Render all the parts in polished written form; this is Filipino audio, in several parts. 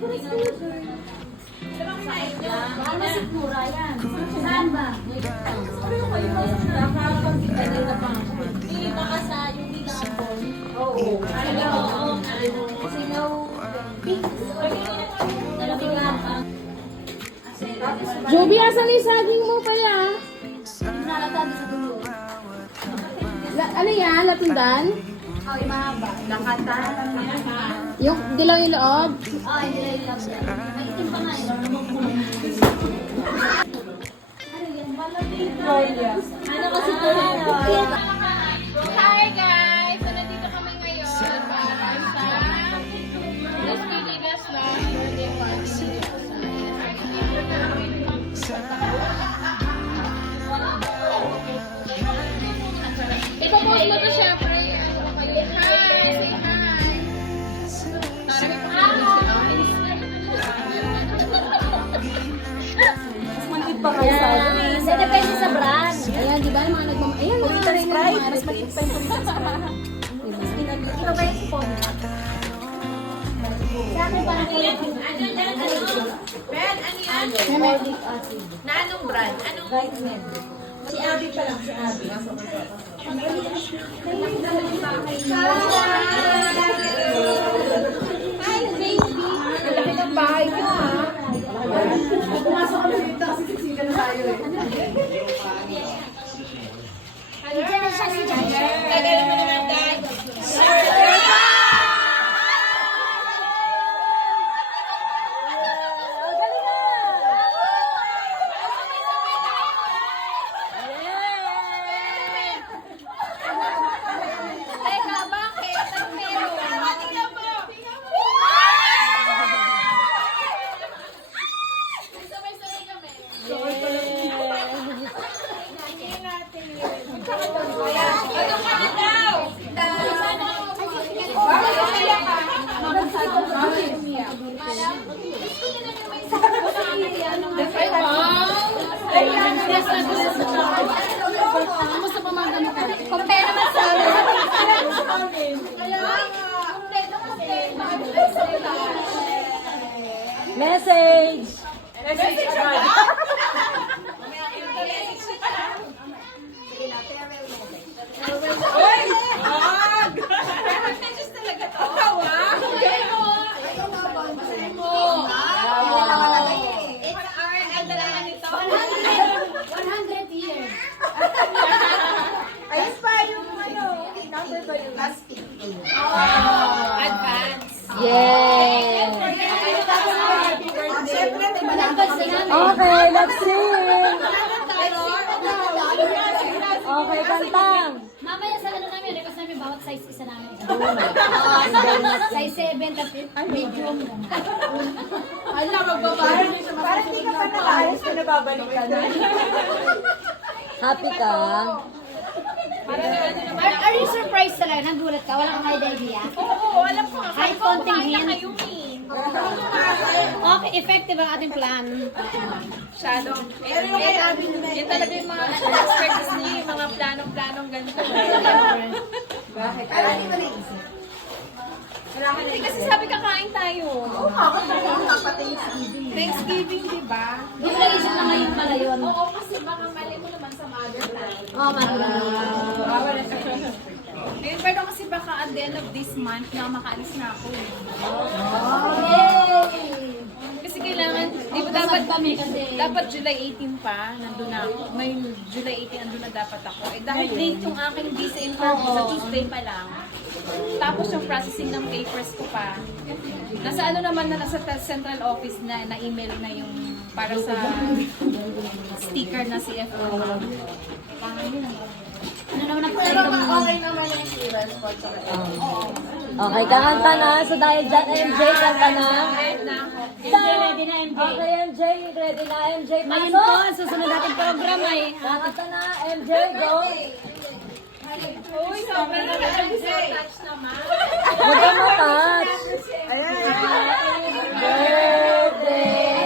Baka sigura yan. Saan ba? Baka sa yung ginapon. Oo. Sinaw. Joby, asan yung saging mo pala? Nalatabi sa dulo. Ano yan? Latundan? Oh, yung mahaba. Nakata. Yung dilaw yung loob? Oh, hindi lang lang yan. May itim pa nga. Ano yan? Ano kasi ito? Hi guys! So nandito kami ngayon para sa Las Piligas na birthday party. Ipapost mo to syempre. Hi! Say hi! Manipid pa kayo sa akin. Kasi depende sa brand. Ayan, di ba? Yung mga nagmam... Ayan, Puritan rin Sprite. yung Mas maliit pa yung Puritan Sprite. Ito ba yung sipon? Sa akin parang ulit. Ben, ano yan? Folic acid. Na anong brand? Anong Vitamin. Si Abby pa lang, si Abby. Hi, baby! Ang laki ng bahay ko, ha? Pumasok kami dito kasi sisigan na tayo eh. Diyan na siya si Jaja. Tagalin mo naman, Dad. Teka, bakit? Ano meron? Kamusta pa mga ganun ka? Compare naman sa Message! Uy! Wag! Messages talaga to. Ikaw, ha? It's our Ang dalaman nito. 100 years. Ayos pa yung ano. Number ba yung last 15? Advance. Yay! Happy birthday. Siyempre, may Malabas na namin. Okay, let's sing! Okay, kantang! Mamaya sa ano namin, request namin bawat size isa namin. Size 7, tapos medium. Ala, magbabayad niyo siya. Parang hindi ka pa nakaayos na nababalik ka na. Happy ka? Are you surprised talaga? Nagulat ka? Wala kang idea? Oo, alam ko. Kahit konting hint. Okay, effective ang ating plan. Shadow. Yan talaga yung mga experts niya, yung mga planong-planong ganito. Bakit? Parang hindi mo naisip. Hindi kasi sabi kakain tayo. Oo, Thanksgiving, di ba? Yung naisip na ngayon pala yun. Oo, kasi baka mali mo naman sa motherland. Oh, marami. Ayun, pero kasi baka at the end of this month na makaalis na ako. Yay! Kasi kailangan, di ba Dapat dapat kami kasi. dapat July 18 pa, nandun na ako. Ngayon, July 18, nandun na dapat ako. Eh, dahil late yung aking visa interview sa Tuesday pa lang. Tapos yung processing ng papers ko pa. Nasa ano naman na, nasa central office na, na-email na yung para sa sticker na CFO. Ano naman ang play mo? Okay, kakanta na. So dahil dyan, MJ, kanta na. Ready na, MJ. Okay, MJ, ready na, MJ. Ngayon Pasok! po, ang susunod natin program ay Kakanta na, MJ, go! Uy, sobrang touch naman. Huwag ka matouch. Birthday!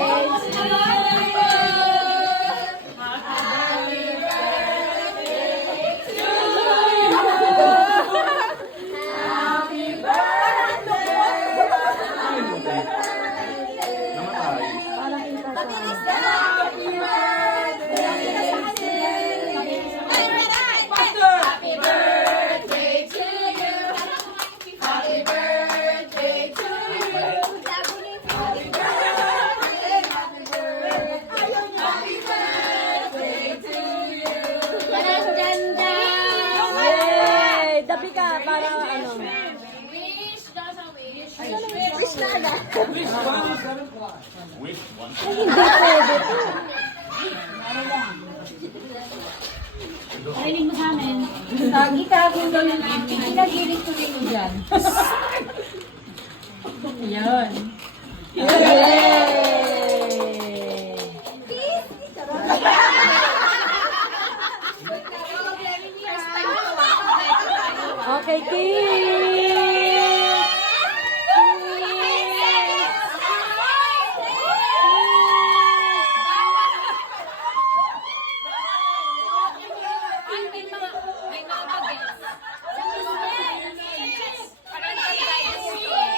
Parinig mo sa amin. Lagi ka kung gano'n. Pinagilit ko rin mo dyan. Yan. Okay, kiss!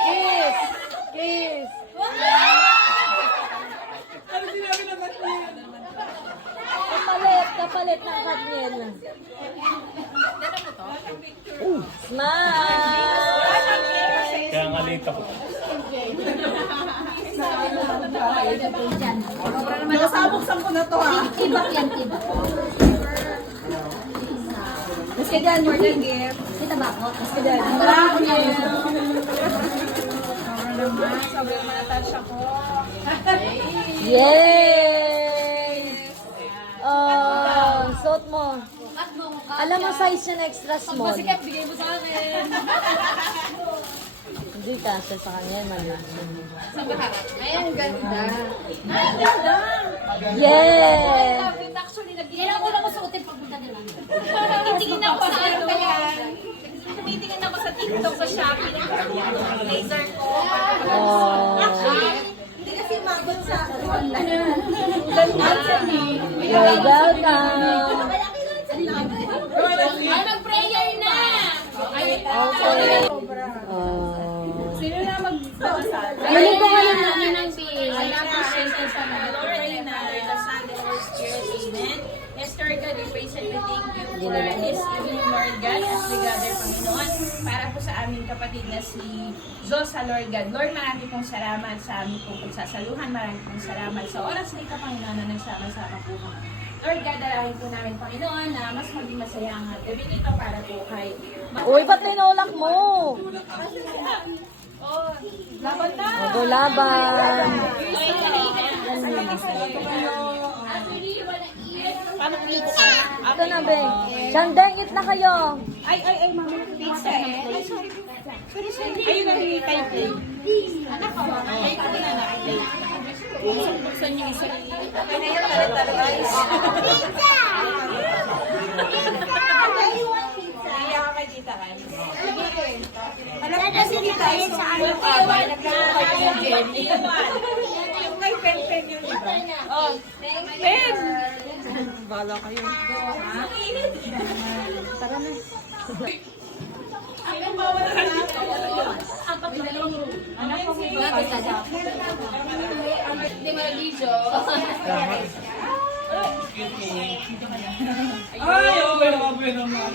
Kiss! Kiss! Kapalit ng Katniel. Smile! Kaya nga late ako. Nakasabuksan ko na to ha. Tibak yan, tibak. Mas ka dyan, more than gift. Kita ba ako? Mas ka dyan. Sobrang manatouch ako. Yay! Oh, suot mo. At mo, Alam mo size niya na extra small. Sikat, bigay mo sa akin. Hindi kasya sa kanya, mali. Ayan, ganda. Yay! Actually, Kailangan ko lang ko suotin pagpunta nila. Tumitingin ako sa ano yan. Tumitingin ako sa TikTok, sa Shopee. Laser ko. Oh, Hindi kasi magot sa you're welcome. Ay, mag-prayer na! Okay. Oh. Sino na magbabasal? Bili ko nga lang. Namin ng bill. Amen. Yes, Lord God, we praise and we thank you for this evening, Lord God, as we gather, Panginoon, para po sa aming kapatid na si Zosa, Lord God. Lord, marami pong salamat sa aming pong pagsasaluhan. Marami pong salamat sa oras na ito, Panginoon, na nagsama-sama po kami. Lord God, dalawin po namin, Panginoon, na mas maging masaya ang gabi nito para po kay... Uy, ba't linulak mo? Oh, laban na! Magulaban. Paano dito ka? Ito na, Be. Shandeng, eat na kayo. Ay, mama, pizza eh. Ay, sorry. Sorry. Ayun na, kayo play. Anak ko, ay, ito na na. Buksan niyo isa. Okay na yun, tala-tala guys. Pizza! Naiya ka kay Tita Kan. Alam ko kasi Tita Kan sa ano ka ba? Naglaro kayo ng Jen. Yung kay Pen yun, di ba? Oh, Pen! Bala kayo. Ang init. Tara na. Ang bawal ka dito. Apat na lang. Anak ko may Hindi mo na-video. Ay, okay na kape naman.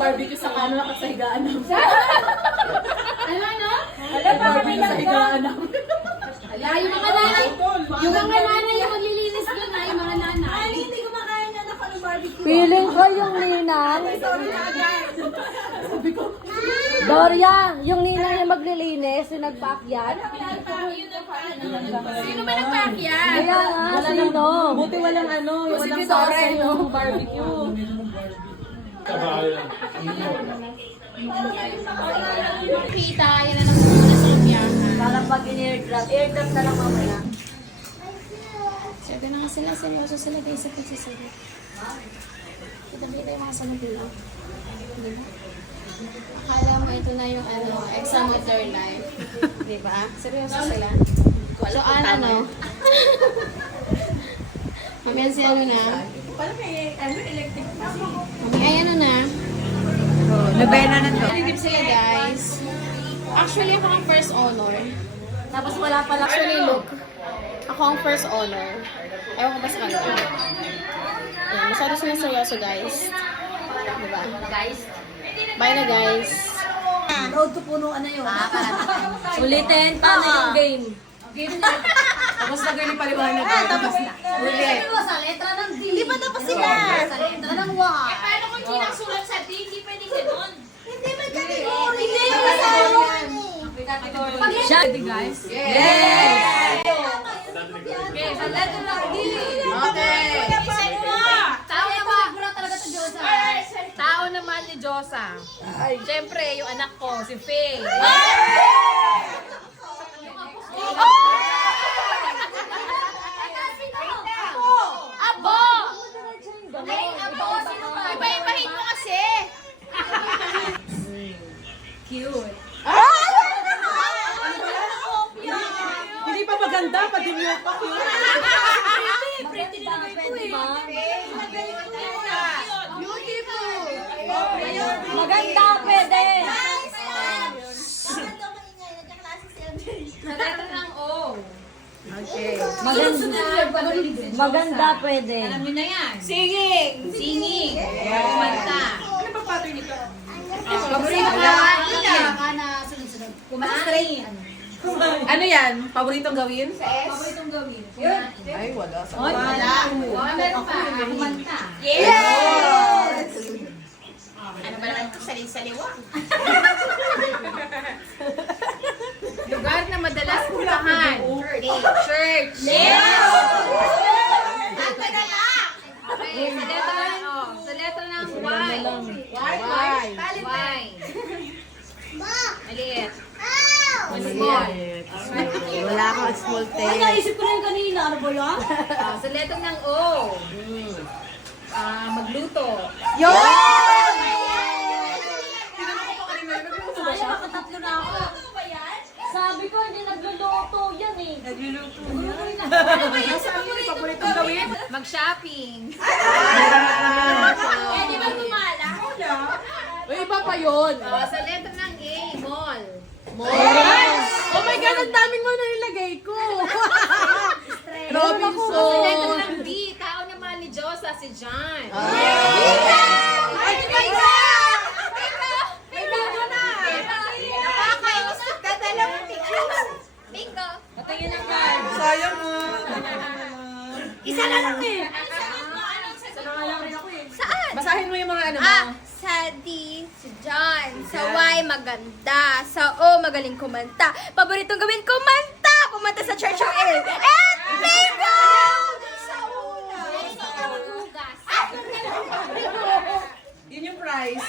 barbecue sa kano sa higaan namin. Ano? Alam ba kami sa higaan namin? Yung mga nanay. Yung mga nanay yung maglilinis doon na. Yung mga nanay. Hindi ko makain na ako ng barbecue. Feeling ko yung ninang. Sorry na agad. Sabi ko, Doria, yung ninang yung maglilinis, yung nagpaakyat. Sino ba nagpaakyat? Kaya nga, sino? buti walang ano, walang sauce yung barbecue. Kabayan. Kita, yan na lang muna sa biyahan. Parang pag in-airdrop na lang mamaya. Sabi na nga sila, seryoso sila guys sa pagsasabi. Kita-kita yung mga sagot nila. Di ba? Akala mo ito na yung ano, exam of their life. Di ba? Seryoso sila. So, ano? Mamaya si ano na? Parang may electric. Mamaya ano na? Nabena na to. Nagigib sila guys. Actually, ako ang first honor. Tapos wala pala. Actually, look. Ako ang first honor. Ewan ko ba sa kanila. Yan, masyado sila seryoso guys. Diba? Guys? Bye na guys. Road to punuan na yun. Ulitin, paano yung game? Game na. Tapos na girl, paliwanag. Tapos na. Ulit. Sa letra ng D. Hindi pa tapos sila. Sa letra ng Y. Paano kung hindi nagsulat sa D? Hindi pwede ganun. Hindi may category. Hindi may category. Siya, guys. Yes! Okay, sa letter ng D. Okay. Tao naman. talaga sa Diyos. Tao naman ni Diyosa. Siyempre, yung anak ko, si Faye. Abo! Ay, abo! Sino ba? Iba-ibahin mo kasi. Hindi pa maganda, pa-demure pa ko. Maganda, pwede. Sa letter ng O. Maganda, pwede. Alam niyo na yan. Singing. Kumanta. Ano ba pattern nito? Paborito ka? Kumain. Ano yan? Paboritong gawin? Paboritong gawin. Ay, wala. Wala. Meron pa. Kumanta. Ano ba naman ito? Sali-saliwa. Lugar na madalas puntahan. Church. Okay, sa letra ng Y. Y. Maliit. Small. Wala akong small tail. Naisip ko na yung kanina. Ano ba yan? Sa letra ng O. Magluto. Ay, nakatatlo na ako. Sabi ko, hindi nagluluto yan eh. Paboritong gawin? Mag-shopping. Di ba gumala? Uy, iba pa yun. Sa letra ng A. Mall. Oh my God, ang daming mo na nilagay ko. Sa letra Robinson. ng D. Tao naman ni Diyosa, si John. Ay, Bingo. Patingin ang card. Sayang mo. isa na lang eh. Saan? Basahin mo yung mga ano mo. Sa D, si John. Sa Y, maganda. Sa O, magaling kumanta. Paboritong gawin, kumanta! Pumunta sa church of L. And bingo! Yun yung prize.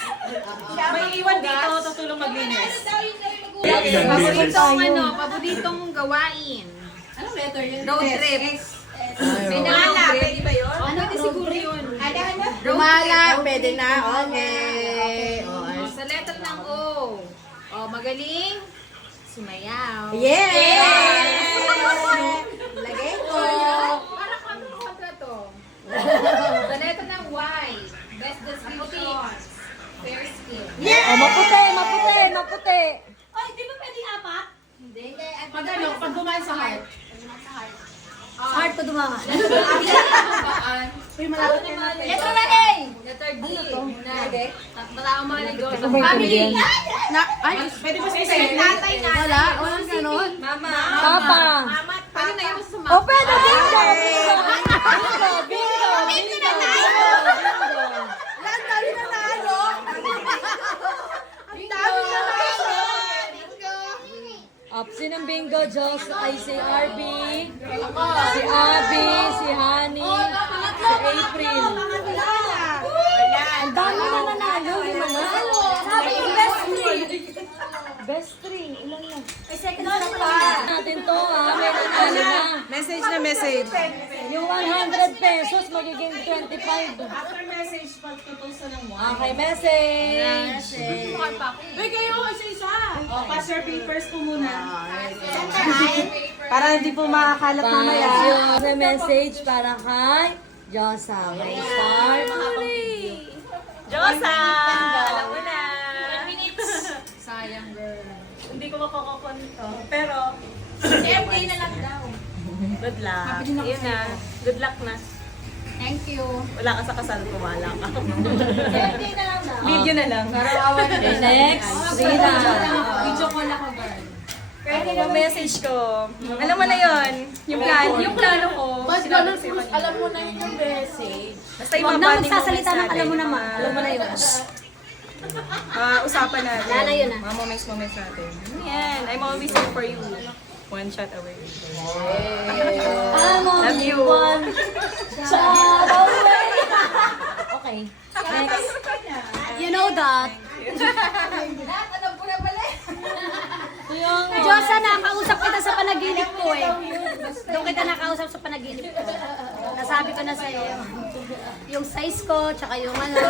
May iwan dito, tutulong maglinis. Paboritong gawain. Anong letter yun? Road trip. Wala, pwede ba yun? Pwede siguro yun. Rumala, pwede na. Okay. Sa letter ng O. Magaling. Sumayaw. Yes! Lagay ko. Para kami kontra to. Sa letter ng Y. Best description. Fair skin. Oh, maputi. Ay, di ba pwedeng apat? Hindi. Pag ano, pag dumaan sa heart. Heart ko dumama. Uy, malapit na natin. Letter na A. Letter D. Matao mga ni Joseph. Family. Ay, pwede ba sa Tatay na. Wala, walang ganon. Papa. Pwede na yung sa Oh, pwede. Bingo. Ang dami na nalo. Ang dami na nalo. Sinong bingo? Diyos ay si RB, si Abby, si Honey, si April. Ang dami na nanalo. Lima na. Sabi ko, best three. Best three. Ilan lang? Ay, second na pa. Natin to ha. May nanalo na. Message na message. Yung 100 pesos magiging 25. After message, pagtutusan ng Okay, message. Uy, kayo, isa-isa. O, pass your papers po muna. Para hindi po makakalat mamaya. May message para kay Josa. May start. Josa! Alam mo na. 1 minutes. Sayang, girl. Hindi ko makakakonto. Pero, Birthday na lang daw. good luck. Yun na. Good luck na. Thank you. Wala ka sa kasal ko, wala ka. Birthday na lang daw. Video na lang. Okay, next. Rina. Video call ako, girl. Yung message ko. Alam mo na yun. Yung plano ko. Mas ganun, Cruz, alam mo na yun yung message. Basta yung Huwag mga na bonding magsasalita moments ng alam mo natin, naman. mga- Alam mo na yun. usapan natin. Wala na yun, ah. Mga moments natin. Yan. I'm always here for you. One shot away. Love you. Okay. Next. You know that. Diyosa, nakausap kita sa panaginip ko eh. Doon kita nakausap sa panaginip ko. Nasabi ko na sa'yo. Yung size ko, tsaka yung ano.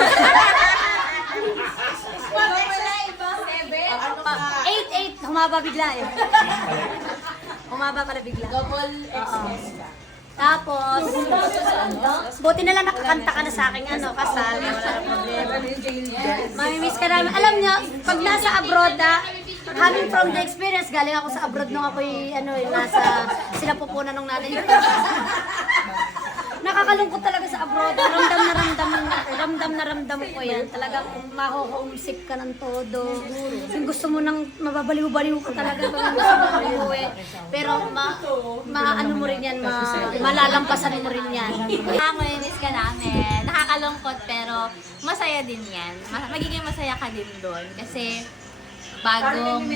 8'8", humaba bigla eh. Humaba pala bigla. Double XS ka. Tapos, buti na lang nakakanta ka na sa aking kasal. Wala na problema. Mamimiss ka namin. Alam niyo, pag nasa abroad, coming from the experience, galing ako sa abroad nung ako'y, nasa sila pupunan ng nanay ko. Nakakalungkot talaga sa abroad. Ramdam na ramdam ko yan. Talagang maho-homesick ka ng todo. Yung gusto mo nang mababaliw-baliw ka talaga pag gusto mo kang umuwi. Pero maano mo rin yan, malalampasan mo rin yan. Mamimiss ka namin. Nakakalungkot pero masaya din yan. Magiging masaya ka din doon kasi bagong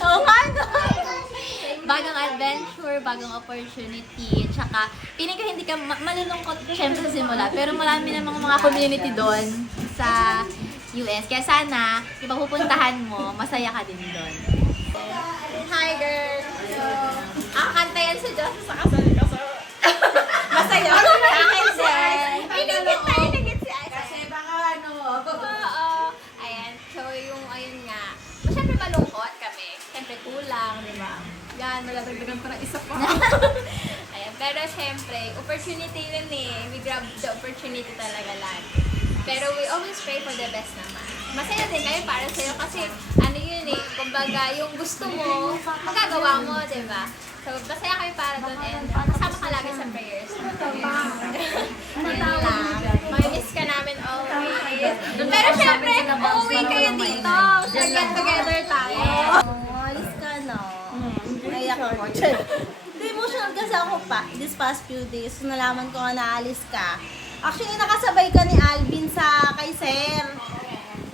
Oo nga, no? Bagong adventure, bagong opportunity, tsaka piling ko hindi ka malulungkot syempre sa simula, pero marami namang mga community doon sa US. Kaya sana, ipapupuntahan mo, masaya ka din doon. Hi girl! So, kanta yan sa Diyos sa kasal ko. Masaya ka akin din. Inigit si Ice. Kasi baka Oo. Ayan. So, ayun nga. Siyempre malungkot kami. Siyempre kulang, di ba? Yan, maladagdagan pa ng isa pa. Ayan. Pero siyempre, opportunity yun eh. We grab the opportunity talaga lagi. Pero we always pray for the best naman. Masaya din kayo para sa'yo kasi ano yun eh, kumbaga yung gusto mo, magagawa mo, di ba? So, masaya kami para doon and kasama ka lagi sa prayers. Yun lang. Mamimiss ka namin always. Pero syempre, uuwi kayo dito. So, get together tayo. Alis ka na. Naiyak ako. Emotional kasi ako pa. This past few days, nalaman ko nga naalis ka. Actually, nakasabay ka ni Alvin sa kay Sir.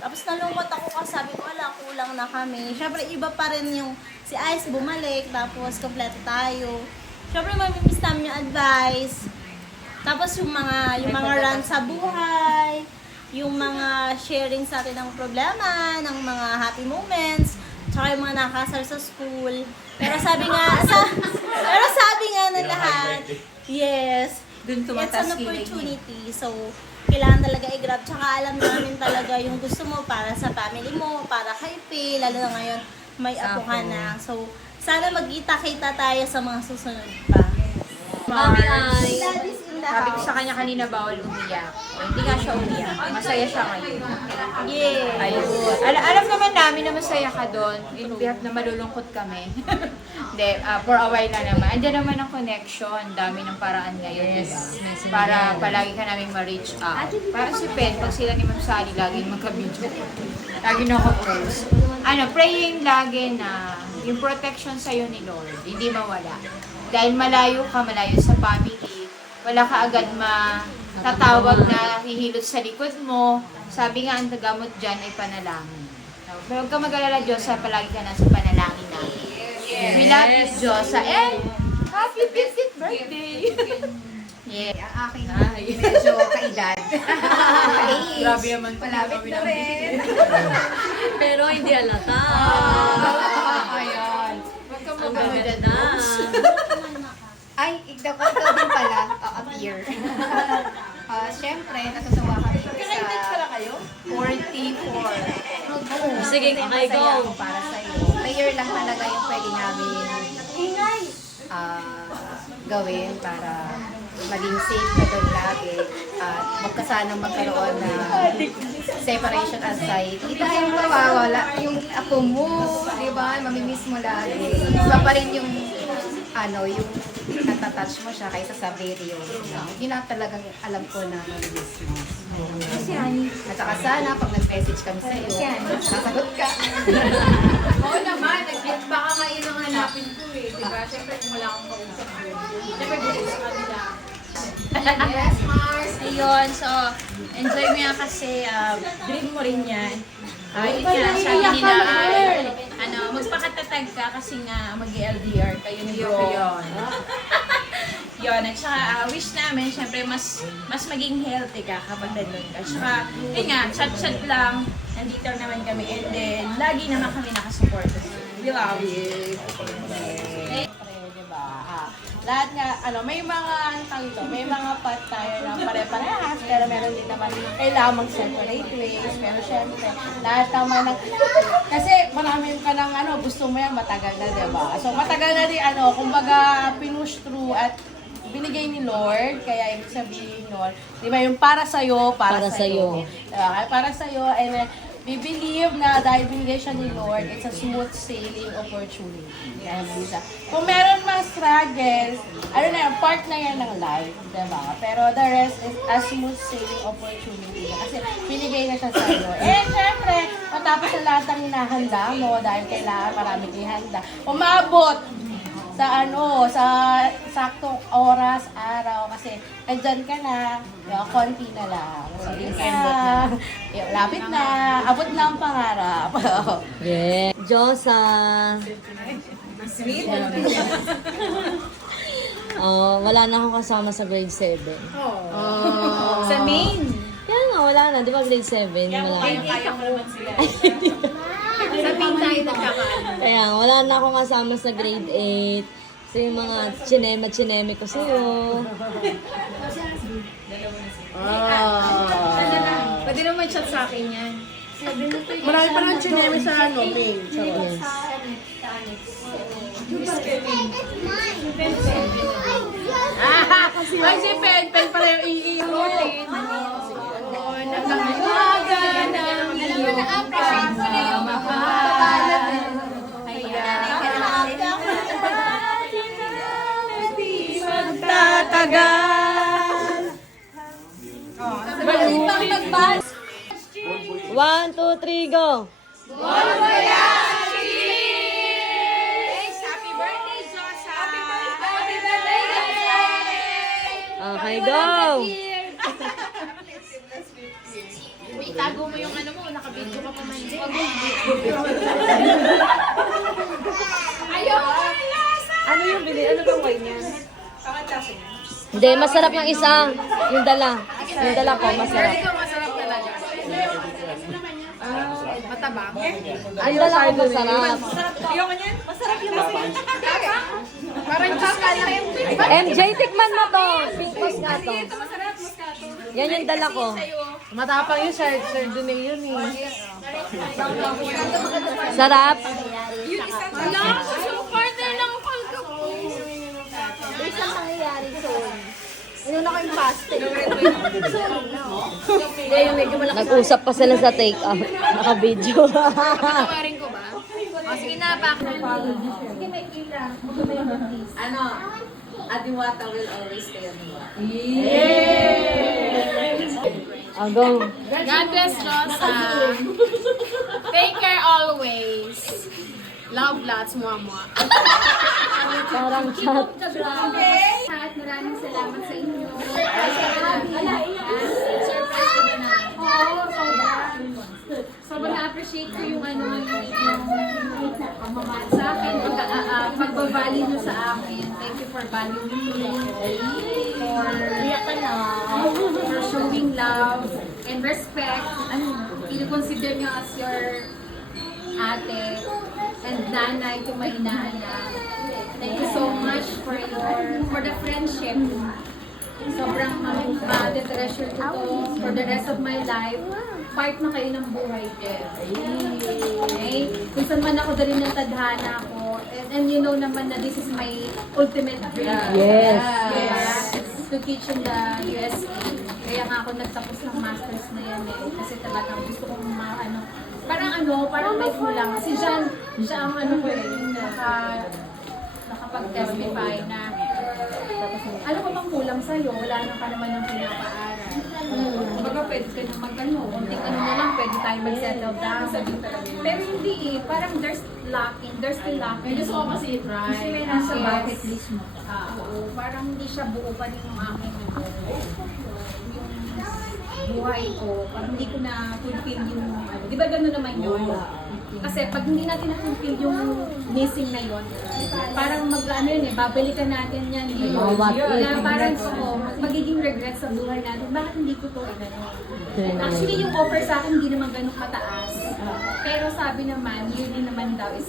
Tapos nalungkot ako kasi sabi ko, wala, kulang na kami. Siyempre, iba pa rin yung si Ice bumalik, tapos kompleto tayo. Siyempre, mamimiss namin yung advice. Tapos yung mga run sa buhay, yung mga sharing sa atin ng problema, ng mga happy moments, tsaka yung mga nakasal sa school. Pero sabi nga ng lahat, yes, it's an opportunity. So, kailangan talaga i-grab. Tsaka alam namin talaga yung gusto mo para sa family mo, para kay Faye, lalo na ngayon, may apo ka na. So, sana magkita-kita tayo sa mga susunod pa. Mami ay. Sabi ko sa kanya kanina bawal umiyak. Hindi nga siya umiyak. Masaya siya ngayon. Yeah. Ayun. Alam naman namin na masaya ka doon. In behalf na malulungkot kami. Hindi, for a while na naman. Andiyan naman ang connection. Dami ng paraan ngayon. Para palagi ka namin ma-reach out. Para si Pen, pag sila ni Ma'am Sally, lagi magka-video. Lagi naka-post. Praying lagi na yung protection sa'yo ni Lord, hindi mawala. Dahil malayo sa family, wala ka agad matatawag na hihilot sa likod mo. Sabi nga, ang gamot dyan ay panalangin. Pero huwag ka mag-alala, Diyosa, palagi ka nasa panalangin namin. We love you, Diyosa, and happy 50th birthday! Yeah, ang aking medyo kaedad. Grabe naman palapit na rin. Pero hindi halata. Ayan. Huwag ka mag-alala. Ay, igdakot ko din pala, appear. Siyempre, natutuwa kami sa... Kakaedad pala kayo? 44. Sige, okay, go. Para sa'yo. Prayer lang talaga yung pwede namin gawin para maging safe ka doon lagi at huwag ka sanang magkaroon ng separation anxiety. Dahil mawawala yung ako mo, di ba? Mamimiss mo lagi. Iba pa rin yung yung natatouch mo siya kaysa sa video. Yun ang talagang alam ko na mamimiss mo. At saka sana, pag nag-message kami sa'yo, sasagot ka. Oo naman, nag-get baka ngayon ang hanapin ko eh. Diba? Siyempre, kung wala akong kausap ko. Siyempre, bulit sa kanila. Yes, Mars. Ayun, so, enjoy mo yan kasi dream mo rin yan. Yun nga, sabi nila magpakatatag ka kasi nga mag-LDR kayo ni bro. Yun, at saka wish namin, syempre, mas maging healthy ka kapag nandun ka. Saka, yun nga, chat-chat lang, nandito naman kami, and then, lagi naman kami nakasupport. We love you. Lahat nga, may mga, may mga part tayo na pare-parehas, pero meron din naman kailangan mag-separate ways, pero syempre, lahat naman ng, kasi marami ka ng gusto mo yan, matagal na, diba? So, matagal na din, kumbaga, pinush through at binigay ni Lord, kaya ibig sabihin nun, di ba, yung para sa'yo, para sa'yo. Para sa'yo, and we believe na dahil binigay siya ni Lord, it's a smooth sailing opportunity. Kaya bisa. Kung meron mga struggles, part na yan ng life, diba? Pero the rest is a smooth sailing opportunity. Kasi binigay na siya sa'yo. And syempre, matapos na lahat ng hinahanda mo, dahil kailangan maraming ihanda, umabot sa saktong oras, araw, kasi nandyan ka na, konti na lang. So, lapit na, abot na ang pangarap. Yeah. Diyosa. Sweet. Wala na akong kasama sa grade 7. Sa main. Kaya nga, wala na. Di ba grade 7? Wala na. Sa main tayo nagkakaano. Kaya nga, wala na akong kasama sa grade 8. So yung mga chineme ko sa'yo. Pwede naman chat sa akin yan. Marami pa ng chineme sa main. Yes. Ay, si Pen pala yung iihutin. Tatagal. 1, 2, 3, go! Okay, go! Itago mo yung mo, nakabidyo ka pa man din. Ayaw! Ano yung bili? Ano bang wine niya? Hindi, masarap yung isa. Yung dala. Yung dala ko, masarap. Masarap talaga. Matabang. Ang dala ko masarap. Ayoko niyan? Masarap yung masarap. Parang chocolate. MJ, tikman mo to. Tikman nga to. Yan yung dala ko. Matapang yun, Sir Dunay yun eh. Sarap. Wala, so partner lang ang kalka ko. Isang nangyayari soon. Ano na ko yung pastel? Nag-usap pa sila sa take-out. Naka-video. Tawarin ko ba? O, sige na, back. Sige, may kila. Adiwata will always stay on the water. Go. God bless Rosa. Take care always. Love lots, mua-mua. Parang chat. At maraming salamat sa inyo. Surprise ko na. Oo, sobrang na-appreciate ko yung pagmamahal sa akin, pagbabali nyo sa akin. Thank you for valuing me, for showing love and respect. I-consider nyo as your ate and nanay kung may inaanak. Thank you so much for the friendship. Sobrang treasure ko to for the rest of my life. Part na kayo ng buhay ko. Okay? Kung saan man ako dali ng tadhana ko. And you know naman na this is my ultimate dream. Yes. To teach in the USA. Kaya nga ako nagtapos ng masters na yan eh. Kasi talagang gusto kong parang may kulang. Si John, siya ang ko eh, nakapag-testify na ano pa bang kulang sa'yo? Wala na pa naman ng pinapaaral. Kumbaga pwede ka na mag-ano, konting ano na lang, pwede tayo mag-settle down. Pero hindi eh, parang there's still lacking. Gusto ko kasi i-try. Kasi may nasa bucket list mo. Oo, parang hindi siya buo pa rin yung aking yung buhay ko. Pag hindi ko na fulfill yung ano. Di ba gano'n naman yun? Kasi pag hindi natin na-fulfill yung missing na yun, parang mag-ano yun eh, babalikan natin yan eh. Na parang magiging regret sa buhay natin, bakit hindi ko to Actually, yung offer sa akin hindi naman ganun mataas. Pero sabi naman, yearly naman daw is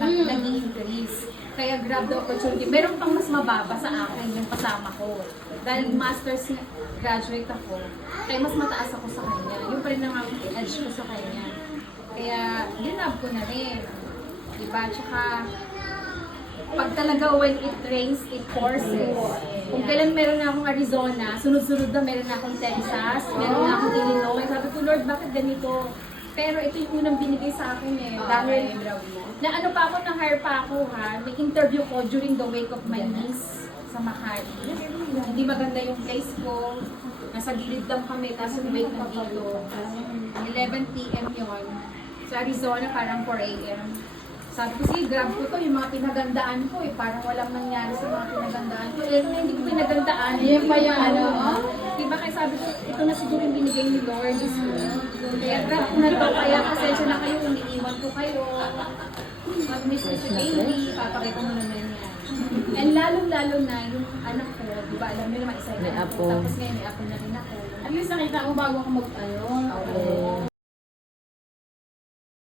nag-i-increase. Kaya grab the opportunity. Meron pang mas mababa sa akin yung kasama ko. Dahil master's graduate ako, kaya mas mataas ako sa kanya. Yung pa rin ang edge ko sa kanya. Kaya, ginab ko na rin. Diba? Tsaka, pag talaga when it rains, it courses. Kung kailan meron na akong Arizona, sunod-sunod na meron na akong Texas, meron na akong Illinois. Sabi ko, Lord, bakit ganito? Pero ito yung unang binigay sa akin eh. Dahil, na ano pa ako, na-hire pa ako ha. May interview ko during the wake of my niece sa Makati. Hindi maganda yung place ko. Nasa gilid lang kami, tapos yung wake na dito. 11 p.m. yon. Sa Arizona, parang 4 a.m. Sabi ko, sige, grab ko to, yung mga pinagandaan ko eh. Parang walang nangyari sa mga pinagandaan ko. Eh, hindi ko pinagandaan. Yan pa yung ano, Diba kaya sabi ko, ito na siguro yung binigay ni Lord. Kaya grab ko na to, kaya pasensya na kayo, iniiwan ko kayo. Mag-miss ko si baby, papakita mo naman yan. And lalo-lalo na yung anak ko, diba alam mo naman isa yung anak ko. Tapos ngayon may apo na rin ako. at least nakita mo bago ako mag-ano.